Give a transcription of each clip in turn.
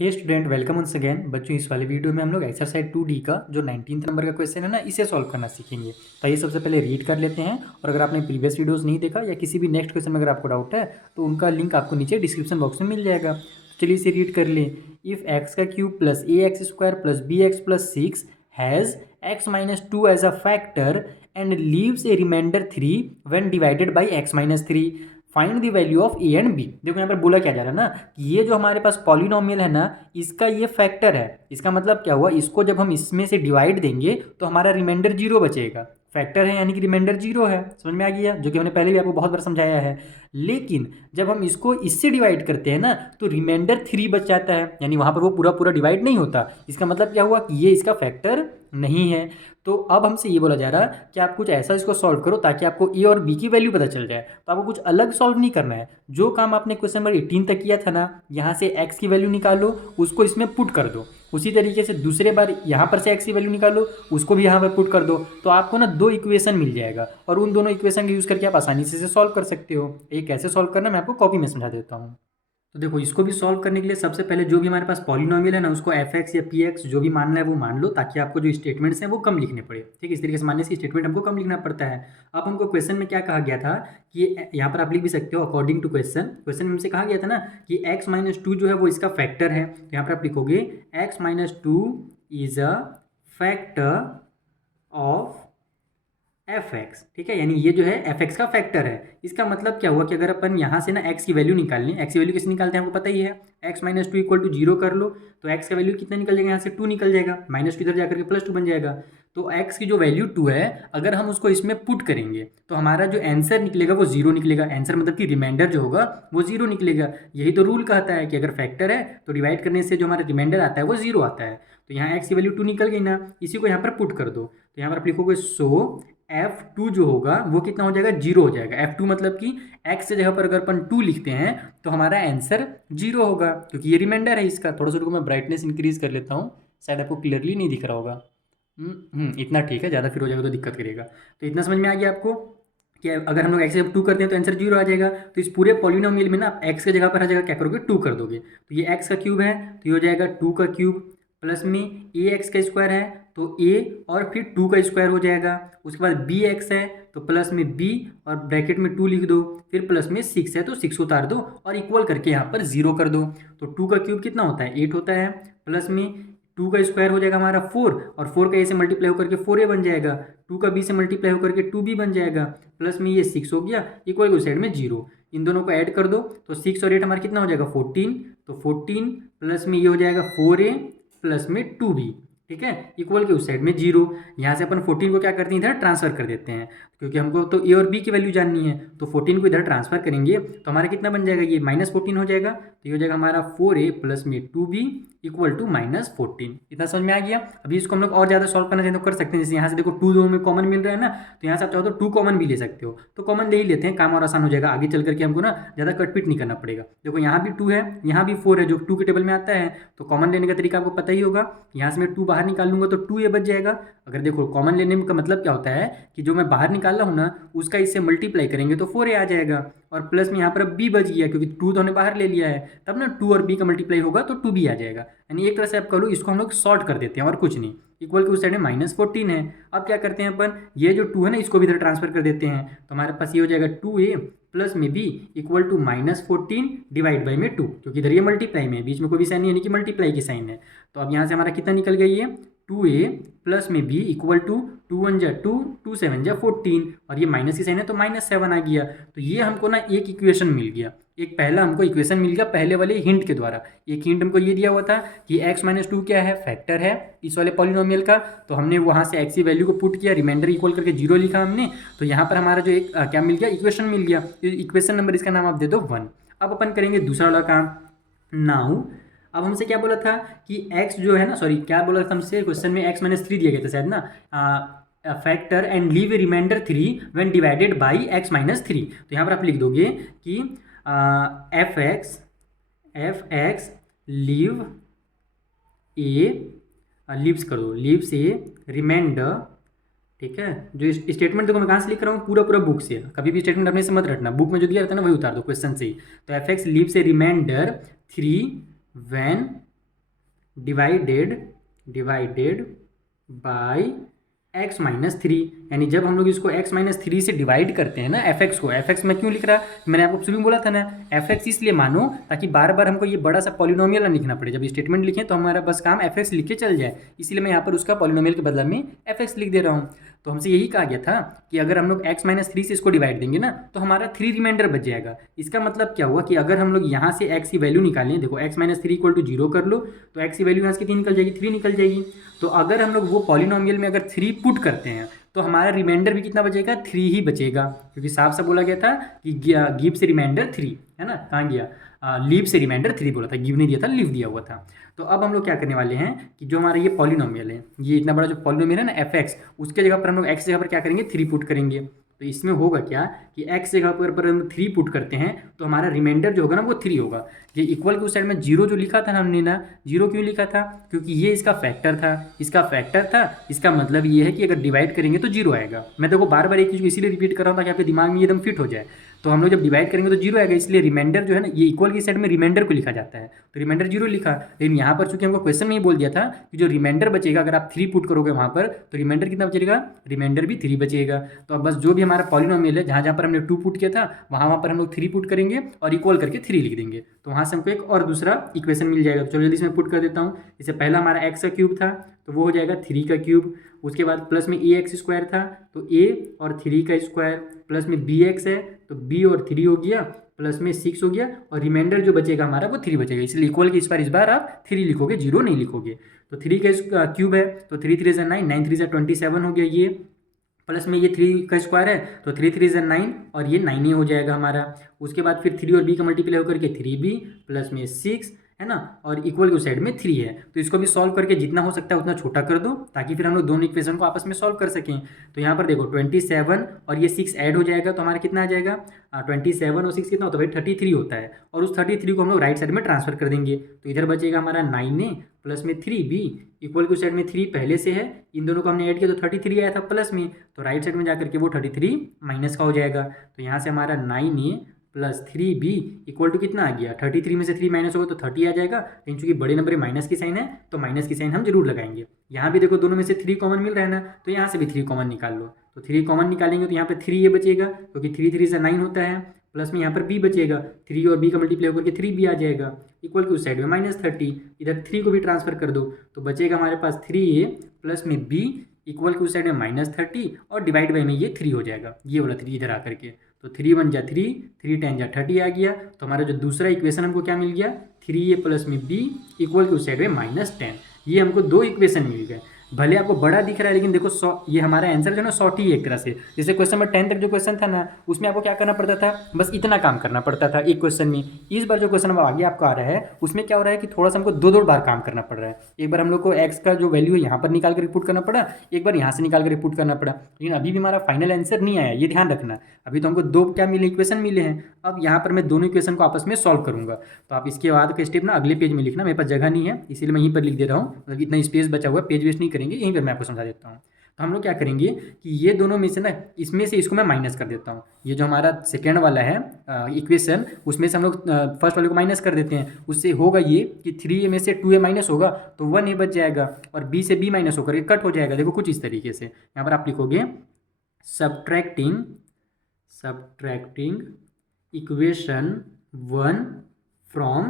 हे student, welcome once again. बच्चों, इस वाले वीडियो में हम लोग एक्सरसाइज 2D का जो 19th नंबर का क्वेश्चन है ना, इसे सॉल्व करना सीखेंगे। तो ये सबसे पहले रीड कर लेते हैं, और अगर आपने प्रीवियस वीडियोस नहीं देखा या किसी भी नेक्स्ट क्वेश्चन में अगर आपको डाउट है तो उनका लिंक आपको नीचे डिस्क्रिप्शन बॉक्स में मिल जाएगा। तो चलिए इसे रीड कर लें। इफ़ एक्स का cube plus a x square plus b x plus 6 has x minus 2 as a factor and leaves a remainder 3 when divided by x minus 3, find the value of a and b. देखो यहाँ पर बोला क्या जा रहा है ना कि ये जो हमारे पास पॉलिनोमियल है ना, इसका ये फैक्टर है। इसका मतलब क्या हुआ, इसको जब हम इसमें से डिवाइड देंगे तो हमारा रिमाइंडर जीरो बचेगा। फैक्टर है यानी कि रिमाइंडर जीरो है। समझ में आ गया, जो कि हमने पहले भी आपको बहुत बार समझाया है। लेकिन जब हम इसको इससे डिवाइड करते हैं ना तो रिमाइंडर 3 बच जाता है, यानी वहाँ पर वो पूरा पूरा डिवाइड नहीं होता। इसका मतलब क्या हुआ कि ये इसका फैक्टर नहीं है। तो अब हमसे ये बोला जा रहा है कि आप कुछ ऐसा इसको सॉल्व करो ताकि आपको ए और बी की वैल्यू पता चल जाए। तो आपको कुछ अलग सॉल्व नहीं करना है। जो काम आपने क्वेश्चन नंबर 18 तक किया था ना, यहाँ से एक्स की वैल्यू निकालो, उसको इसमें पुट कर दो। उसी तरीके से दूसरे बार यहाँ पर से एक्स की वैल्यू निकालो, उसको भी यहाँ पर पुट कर दो। तो आपको ना दो इक्वेशन मिल जाएगा, और उन दोनों इक्वेशन का यूज़ करके आप आसानी से इसे सॉल्व कर सकते हो। एक कैसे सॉल्व करना मैं आपको कॉपी में समझा देता हूँ। तो देखो, इसको भी सॉल्व करने के लिए सबसे पहले जो भी हमारे पास पॉलिनोमियल है ना, उसको एफ एक्स या पी एक्स जो भी मानना है वो मान लो, ताकि आपको जो स्टेटमेंट्स हैं वो कम लिखने पड़े। ठीक है, इस तरीके से मानने से स्टेटमेंट हमको कम लिखना पड़ता है। अब हमको क्वेश्चन में क्या कहा गया था कि यहाँ पर आप लिख भी सकते हो अकॉर्डिंग टू क्वेश्चन। क्वेश्चन में हमसे कहा गया था ना कि एक्स माइनस टू जो है वो इसका फैक्टर है। तो यहाँ पर आप लिखोगे x minus two is a factor of F x. ठीक है, यानी ये जो है एफ एक्स का फैक्टर है। इसका मतलब क्या हुआ कि अगर अपन यहाँ से ना एक्स की वैल्यू निकाल लें, एक्स की वैल्यू कैसे निकालते हैं आपको पता ही है। X minus two equal to zero कर लो, तो एक्स का वैल्यू कितना निकल जाएगा, यहाँ से टू निकल जाएगा, माइनस टू इधर जाकर के प्लस टू बन जाएगा। तो एक्स की जो वैल्यू टू है, अगर हम उसको इसमें पुट करेंगे तो हमारा जो आंसर निकलेगा वो जीरो निकलेगा। आंसर मतलब कि रिमाइंडर जो होगा वो जीरो निकलेगा। यही तो रूल कहता है कि अगर फैक्टर है तो डिवाइड करने से जो हमारा रिमाइंडर आता है वो जीरो आता है। तो यहाँ एक्स की वैल्यू टू निकल गई ना, इसी को यहाँ पर पुट कर दो। तो यहाँ पर आप लिखोगे सो F2 जो होगा वो कितना हो जाएगा, जीरो हो जाएगा। F2 मतलब कि x की जगह पर अगर अपन 2 लिखते हैं तो हमारा आंसर जीरो होगा, क्योंकि ये रिमाइंडर है इसका। थोड़ा सा रुको, मैं ब्राइटनेस इंक्रीज कर लेता हूँ, शायद आपको क्लियरली नहीं दिख रहा होगा। इतना ठीक है, ज़्यादा फिर हो जाएगा तो दिक्कत करेगा। तो इतना समझ में आ गया आपको कि अगर हम लोग एक्स की जगह टू करते हैं तो आंसर जीरो आ जाएगा। तो इस पूरे पॉलिनोमियल में ना आप एक्स की जगह पर हर जगह क्या करोगे, टू कर दोगे। तो ये एक्स का क्यूब है तो ये हो जाएगा टू का क्यूब, प्लस में ए एक्स का स्क्वायर है तो ए और फिर टू का स्क्वायर हो जाएगा। उसके बाद बी एक्स है तो प्लस में बी और ब्रैकेट में टू लिख दो, फिर प्लस में सिक्स है तो सिक्स उतार दो और इक्वल करके यहाँ पर जीरो कर दो। तो टू का क्यूब कितना होता है, एट होता है, प्लस में टू का स्क्वायर हो जाएगा हमारा फोर, और फोर का ए से मल्टीप्लाई होकर के फोर ए बन जाएगा, टू का बी से मल्टीप्लाई होकर के टू बी बन जाएगा, प्लस में ये सिक्स हो गया, इक्वल को साइड में जीरो। इन दोनों को ऐड कर दो तो सिक्स और एट हमारा कितना हो जाएगा, 14। तो 14 प्लस में ये हो जाएगा 4a प्लस में 2b। ठीक है, इक्वल के उस साइड में जीरो। यहाँ से अपन 14 को क्या करते हैं, इधर ट्रांसफर कर देते हैं, क्योंकि हमको तो ए और बी की वैल्यू जाननी है। तो 14 को इधर ट्रांसफर करेंगे तो हमारा कितना बन जाएगा, ये -14 हो जाएगा। तो ये हो जाएगा हमारा 4a प्लस में 2b इक्वल टू -14। इतना समझ में आ गया। अभी इसको हम लोग और ज़्यादा सॉल्व करना चाहें तो कर सकते हैं। जैसे यहाँ से देखो टू दो में कॉमन मिल रहा है ना, तो यहाँ से आप चाहो तो टू कॉमन भी ले सकते हो। तो कॉमन ले ही लेते हैं, काम और आसान हो जाएगा, आगे चल करके हमको ना ज़्यादा कटपिट नहीं करना पड़ेगा। देखो यहाँ भी टू है, यहाँ भी फोर है, जो टू के टेबल में आता है। तो कॉमन लेने का तरीका आपको पता ही होगा। यहाँ से मैं टू बाहर निकाल लूँगा तो टू ए बच जाएगा। अगर देखो कॉमन लेने का मतलब क्या होता है कि जो मैं बाहर निकाल रहा हूँ ना उसका इससे मल्टीप्लाई करेंगे तो फोर ए आ जाएगा, और प्लस में यहाँ पर बी बच गया क्योंकि टू तो हमने बाहर ले लिया है, तब ना टू और बी का मल्टीप्लाई होगा तो टू बी आ जाएगा। यानी एक तरह से आप कह लो इसको हम लोग शॉर्ट कर देते हैं और कुछ नहीं। इक्वल के उस साइड में -14 है। अब क्या करते हैं अपन, ये जो टू है ना इसको भी इधर ट्रांसफर कर देते हैं। तो हमारे पास ये हो जाएगा 2a प्लस में b equal to -14 divide by में 2, क्योंकि इधर ये मल्टीप्लाई में है, बीच में कोई भी साइन नहीं, यानी कि मल्टीप्लाई की साइन है। तो अब यहाँ से हमारा कितना निकल गया, ये 2a प्लस में बी इक्वल टू 2 1 जा 2 2 7 जा 14, और ये माइनस की साइन है तो -7 आ गया। तो ये हमको ना एक इक्वेशन मिल गया, एक पहला हमको इक्वेशन मिल गया पहले वाले हिंट के द्वारा। एक हिंट हमको ये दिया हुआ था कि x माइनस टू क्या है, फैक्टर है इस वाले पॉलिनोमियल का। तो हमने वहाँ से x की वैल्यू को पुट किया, रिमाइंडर इक्वल करके जीरो लिखा हमने। तो यहाँ पर हमारा जो एक क्या मिल गया, इक्वेशन मिल गया। इक्वेशन नंबर इसका नाम आप दे दो 1। अब अपन करेंगे दूसरा वाला काम। नाउ अब हमसे क्या बोला था कि x जो है ना, सॉरी क्या बोला था हमसे क्वेश्चन में, x माइनस थ्री दिया गया था शायद ना, factor and leave a remainder 3 when divided by x minus three. तो यहाँ पर आप लिख दोगे कि f x leave a, leaves कर दो, लीव्स ए रिमाइंडर। ठीक है, जो स्टेटमेंट देखो मैं कहाँ से लिख रहा हूँ, पूरा पूरा बुक से। कभी भी स्टेटमेंट अपने से मत रटना, बुक में जो दिया रहता है ना वही उतार दो क्वेश्चन से ही। तो f x leaves a remainder 3 when divided by x minus three. यानी जब हम लोग इसको x माइनस थ्री से डिवाइड करते हैं ना fx को, fx में क्यों लिख रहा है, मैंने आपको शुरू में बोला था ना fx इसलिए मानो ताकि बार बार हमको ये बड़ा सा पॉलिनोमियल ना लिखना पड़े। जब स्टेटमेंट लिखें तो हमारा बस काम fx लिख के चल जाए, इसलिए मैं यहाँ पर उसका पॉलिनोमियल के बदला में fx लिख दे रहा हूँ। तो हमसे यही कहा गया था कि अगर हम लोग x माइनस थ्री से इसको डिवाइड देंगे ना तो हमारा थ्री रिमाइंडर बच जाएगा। इसका मतलब क्या हुआ कि अगर हम लोग यहाँ से x की वैल्यू निकालें, देखो x minus three equal to zero कर लो तो x की वैल्यू यहाँ से कितनी निकल जाएगी, थ्री निकल जाएगी। तो अगर हम लोग वो पॉलिनोमियल में अगर थ्री पुट करते हैं तो हमारा रिमाइंडर भी कितना बचेगा, थ्री ही बचेगा, क्योंकि साफ साफ बोला गया था कि गिव से रिमाइंडर थ्री, है ना, कहाँ गया, लीव से रिमाइंडर थ्री बोला था, गिव नहीं दिया था, लीव दिया हुआ था। तो अब हम लोग क्या करने वाले हैं कि जो हमारा ये पॉलिनोमियल है, ये इतना बड़ा जो पॉलिनोमियल है ना fx, उसके जगह पर हम लोग x जगह पर क्या करेंगे, थ्री पुट करेंगे। तो इसमें होगा क्या कि x जगह पर हम थ्री पुट करते हैं तो हमारा रिमाइंडर जो होगा ना वो थ्री होगा। ये इक्वल के उस साइड में जीरो जो लिखा था ना हमने ना, जीरो क्यों लिखा था, क्योंकि ये इसका फैक्टर था, इसका मतलब ये है कि अगर डिवाइड करेंगे तो जीरो आएगा। मैं देखो बार बार एक चीज़ इसीलिए रिपीट कर रहा हूँ ताकि आपके दिमाग में एकदम फिट हो जाए। तो हम लोग जब डिवाइड करेंगे तो जीरो आएगा, इसलिए रिमाइंडर जो है ना, ये इक्वल की साइड में रिमाइंडर को लिखा जाता है, तो रिमाइंडर जीरो लिखा। लेकिन यहाँ पर चूंकि हमको क्वेश्चन में ही बोल दिया था कि जो रिमाइंडर बचेगा अगर आप थ्री पुट करोगे वहाँ पर तो रिमाइंडर कितना बचेगा, रिमाइंडर भी थ्री बचेगा। तो अब बस जो भी हमारा पॉलिनोमियल है, जहाँ जहाँ पर हमने टू पुट किया था वहाँ पर हम लोग थ्री पुट करेंगे और इक्वल करके थ्री लिख देंगे, तो वहाँ से हमको एक और दूसरा इक्वेशन मिल जाएगा। तो चलो जल्दी से मैं पुट कर देता हूँ। इससे पहला हमारा एक्स का क्यूब था तो वो हो जाएगा थ्री का क्यूब, उसके बाद प्लस में ए एक्स स्क्वायर था तो ए और थ्री का स्क्वायर, प्लस में बी एक्स है तो बी और थ्री हो गया, प्लस में सिक्स हो गया, और रिमाइंडर जो बचेगा हमारा वो थ्री बचेगा। इसलिए इक्वल के इस बार आप थ्री लिखोगे, जीरो नहीं लिखोगे। तो थ्री का क्यूब है तो थ्री थ्री ज़ा नाइन, नाइन थ्री ज़ा 27 हो गया ये, प्लस में ये थ्री का स्क्वायर है तो थ्री थ्री ज़ा नाइन और ये नाइन ही हो जाएगा हमारा। उसके बाद फिर थ्री और बी का मल्टीप्लाई होकर के थ्री बी प्लस में सिक्स, है ना, और इक्वल के साइड में थ्री है। तो इसको भी सॉल्व करके जितना हो सकता है उतना छोटा कर दो ताकि फिर हम लोग दोनों इक्वेशन को आपस में सॉल्व कर सकें। तो यहाँ पर देखो 27 और ये 6 ऐड हो जाएगा तो हमारा कितना आ जाएगा, 27 और 6 कितना होता है भाई, 33 होता है। और उस 33 को हम लोग राइट साइड में ट्रांसफर कर देंगे तो इधर बचेगा हमारा 9a प्लस में 3b इक्वल के साइड में 3 पहले से है, इन दोनों को हमने ऐड किया तो 33 आया था प्लस में, तो राइट साइड में जाकर के वो 33 माइनस का हो जाएगा। तो यहाँ से हमारा 9a plus 3b equal to कितना आ गया, 33 में से 3 माइनस होगा तो 30 आ जाएगा। लेकिन चूंकि बड़े नंबर में माइनस की साइन है तो माइनस की साइन हम जरूर लगाएंगे। यहाँ भी देखो दोनों में से 3 कॉमन मिल रहा है ना, तो यहाँ से भी 3 कॉमन निकाल लो। तो 3 कॉमन निकालेंगे तो यहाँ पे 3 ये बचेगा क्योंकि 3 3 से 9 होता है, प्लस में यहाँ पर b बचेगा, 3 और b का मल्टीप्लाई होकर के 3b आ जाएगा, इक्वल की उस साइड में -30, इधर 3 को भी ट्रांसफर कर दो तो बचेगा हमारे पास 3a प्लस में b इक्वल की उस साइड में -30 और डिवाइड बाई में ये 3 हो जाएगा, ये वाला 3 इधर आकर के। तो 3 1 जा 3, 3 10 जा 30 आ गया। तो हमारा जो दूसरा इक्वेशन हमको क्या मिल गया, 3a प्लस में b इक्वल की उस साइड में -10। ये हमको दो इक्वेशन मिल गए। भले आपको बड़ा दिख रहा है लेकिन देखो ये हमारा आंसर जो है ना शॉर्ट ही एक तरह से, जैसे क्वेश्चन नंबर 10 तक जो क्वेश्चन था ना उसमें आपको क्या करना पड़ता था, बस इतना काम करना पड़ता था एक क्वेश्चन में। इस बार जो क्वेश्चन नंबर आगे आपको आ रहा है उसमें क्या हो रहा है कि थोड़ा सा हमको दो दो बार काम करना पड़ रहा है। एक बार हम लोग को एक्स का जो वैल्यू है यहाँ पर निकाल कर रिपोर्ट करना पड़ा, एक बार यहाँ से निकाल कर रिपोर्ट करना पड़ा, लेकिन अभी भी हमारा फाइनल आंसर नहीं आया, ये ध्यान रखना। अभी तो हमको दो क्या मिले, इक्वेशन मिले हैं। अब यहाँ पर मैं दोनों इक्वेशन को आपस में सॉल्व करूंगा, तो आप इसके बाद का स्टेप ना अगले पेज में लिखना, मेरे पास जगह नहीं है इसीलिए मैं यहीं पर लिख दे रहा हूँ, मतलब इतना स्पेस बचा हुआ है, पेज वेस्ट नहीं करेंगे, यहीं पर मैं आपको समझा देता हूँ। तो हम लोग क्या करेंगे कि ये दोनों में से ना, इसमें से इसको मैं माइनस कर देता हूँ। ये जो हमारा सेकेंड वाला है इक्वेशन उसमें से हम लोग फर्स्ट वाले को माइनस कर देते हैं। उससे होगा ये कि 3a में से 2a माइनस होगा तो 1a बच जाएगा और b से b माइनस होकर के कट हो जाएगा। देखो कुछ इस तरीके से यहाँ पर आप लिखोगे सब्ट्रैक्टिंग इक्वेशन 1 फ्रॉम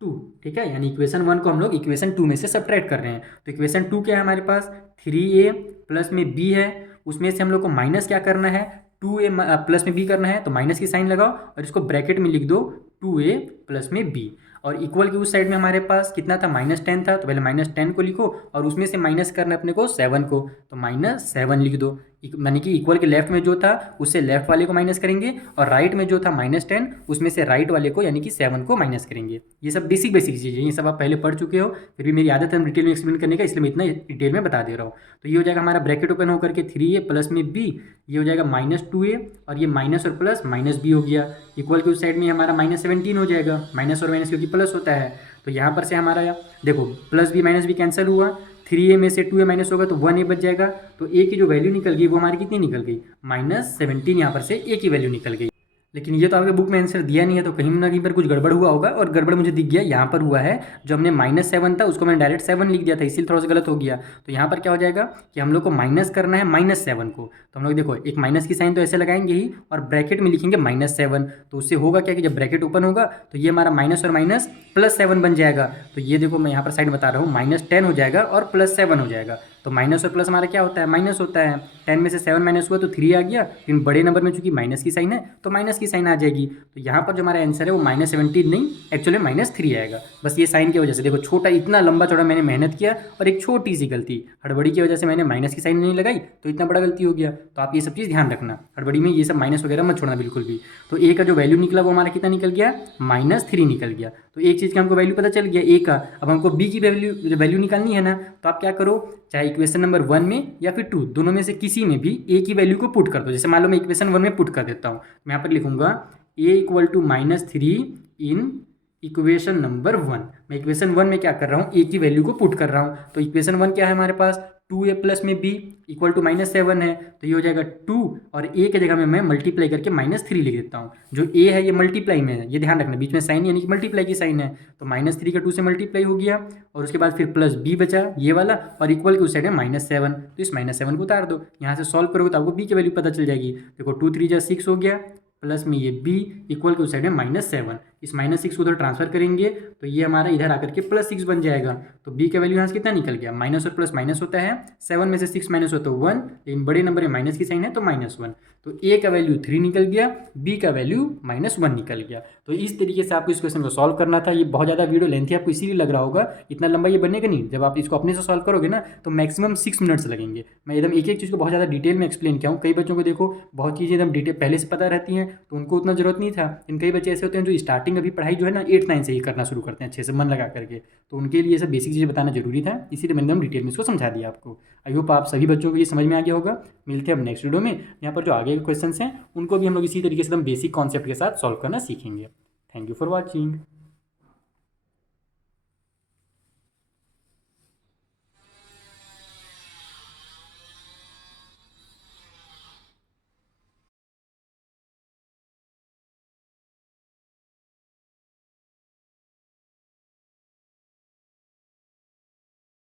2, ठीक है, यानी इक्वेशन 1 को हम लोग इक्वेशन 2 में से सब्ट्रैक्ट कर रहे हैं। तो इक्वेशन 2 क्या है हमारे पास, 3a प्लस में b है, उसमें से हम लोग को माइनस क्या करना है, 2a प्लस में b करना है, तो माइनस की साइन लगाओ और इसको ब्रैकेट में लिख दो 2a प्लस में b, और इक्वल की उस साइड में हमारे पास कितना था, -10 था, तो पहले -10 को लिखो और उसमें से माइनस करना अपने को 7 को, तो -7 लिख दो। यानी कि इक्वल के लेफ्ट में जो था उससे लेफ्ट वाले को माइनस करेंगे और राइट में जो था -10 उसमें से राइट वाले को यानी कि 7 को माइनस करेंगे। ये सब बेसिक चीज़ें, ये सब आप पहले पढ़ चुके हो, फिर भी मेरी आदत है डिटेल में एक्सप्लेन करने का, इसलिए मैं इतना डिटेल में बता दे रहा हूँ। तो ये हो जाएगा हमारा ब्रैकेट ओपन होकर के 3a प्लस में b, ये हो जाएगा -2a और ये माइनस और प्लस -b हो गया, इक्वल के उस साइड में हमारा -17 हो जाएगा, माइनस और माइनस क्योंकि प्लस होता है। तो यहाँ पर से हमारा देखो plus b minus b cancel हुआ, 3a में से 2a माइनस होगा तो 1a बच जाएगा, तो a की जो वैल्यू निकल गई वो हमारी कितनी निकल गई, -17, यहाँ पर से a की वैल्यू निकल गई। लेकिन ये तो आपके बुक में आंसर दिया नहीं है, तो कहीं ना कहीं पर कुछ गड़बड़ हुआ होगा, और गड़बड़ मुझे दिख गया यहाँ पर हुआ है। जो हमने -7 था उसको मैंने डायरेक्ट 7 लिख दिया था, इसीलिए थोड़ा सा गलत हो गया। तो यहाँ पर क्या हो जाएगा कि हम लोग को माइनस करना है -7 को, तो हम लोग देखो एक माइनस की साइन तो ऐसे लगाएंगे ही, और ब्रैकेट में लिखेंगे -7। तो उससे होगा क्या कि जब ब्रैकेट ओपन होगा तो ये हमारा माइनस और माइनस +7 बन जाएगा। तो ये देखो मैं यहाँ पर साइड बता रहा हूँ, -10 हो जाएगा और +7 हो जाएगा। तो माइनस और प्लस हमारा क्या होता है, माइनस होता है। 10 में से 7 माइनस हुआ तो 3 आ गया, लेकिन बड़े नंबर में चूंकि माइनस की साइन है तो माइनस की साइन आ जाएगी। तो यहाँ पर जो हमारा आंसर है वो -17 नहीं, एक्चुअली -3 आएगा। बस ये साइन की वजह से देखो, छोटा इतना लंबा चौड़ा मैंने मेहनत किया और एक छोटी सी गलती हड़बड़ी की वजह से मैंने माइनस की साइन नहीं लगाई, तो इतना बड़ा गलती हो गया। तो आप ये सब चीज़ ध्यान रखना, हड़बड़ी में ये सब माइनस वगैरह मत छोड़ना बिल्कुल भी। तो ए का जो वैल्यू निकला वो हमारा कितना निकल गया, -3 निकल गया। तो एक चीज़ का हमको वैल्यू पता चल गया ए का। अब हमको बी की वैल्यू निकालनी है ना, तो आप क्या करो, चाहे इक्वेशन नंबर 1 में या फिर 2 दोनों में से किसी में भी ए की वैल्यू को पुट कर दो। जैसे मान लो मैं इक्वेशन 1 में पुट कर देता हूँ, मैं यहाँ पर लिखूंगा ए = -3 इन इक्वेशन नंबर 1। मैं इक्वेशन 1 में क्या कर रहा हूँ, ए की वैल्यू को पुट कर रहा हूँ। तो इक्वेशन 1 क्या है हमारे पास, 2a + में b = -7 है, तो ये हो जाएगा 2, और a के जगह में मैं मल्टीप्लाई करके -3 लिख देता हूँ। जो a है ये मल्टीप्लाई में है, ये ध्यान रखना, बीच में साइन यानी कि मल्टीप्लाई की साइन है। तो -3 का 2 से मल्टीप्लाई हो गया, और उसके बाद फिर प्लस b बचा ये वाला, और इक्वल के उस साइड है -7। तो इस -7 को उतार दो, यहाँ से सॉल्व करोगे तो आपको b की वैल्यू पता चल जाएगी। देखो 2 3 जा 6 हो गया, प्लस में ये b इक्वल के उस साइड है -7। इस -6 को उधर ट्रांसफर करेंगे तो ये हमारा इधर आकर के +6 बन जाएगा। तो b का वैल्यू यहाँ से कितना निकल गया, माइनस और प्लस माइनस होता है, 7 में से 6 माइनस हो तो 1, लेकिन बड़े नंबर में माइनस की साइन है तो -1। तो a का वैल्यू 3 निकल गया, b का वैल्यू -1 निकल गया। तो इस तरीके से आपको इस क्वेश्चन को सॉल्व करना था। ये बहुत ज़्यादा वीडियो लेंथी आपको इसीलिए लग रहा होगा, इतना लंबा ये बनेगा नहीं। जब आप इसको अपने से सॉल्व करोगे ना तो मैक्सिमम 6 मिनट्स लगेंगे। मैं एकदम एक एक चीज़ को बहुत ज़्यादा डिटेल में एक्सप्लेन किया हूँ। कई बच्चों को देखो बहुत चीज़ें एकदम डिटेल पहले से पता रहती हैं तो उनको उतना जरूरत नहीं था, लेकिन कई बच्चे ऐसे होते हैं जो स्टार्टिंग अभी पढ़ाई जो है ना 8 9 से ही करना शुरू करते हैं अच्छे से मन लगा करके, तो उनके लिए सब बेसिक चीज़ें बताना जरूरी था, इसीलिए मैंने एकदम डिटेल में इसको समझा दिया आपको। आई होप आप सभी बच्चों को ये समझ में आ गया होगा। मिलते हैं अब नेक्स्ट वीडियो में, यहाँ पर जो आगे के क्वेश्चन हैं उनको भी हम लोग इसी तरीके से एकदम बेसिक कॉन्सेप्ट के साथ सॉल्व करना सीखेंगे। Thank you for watching.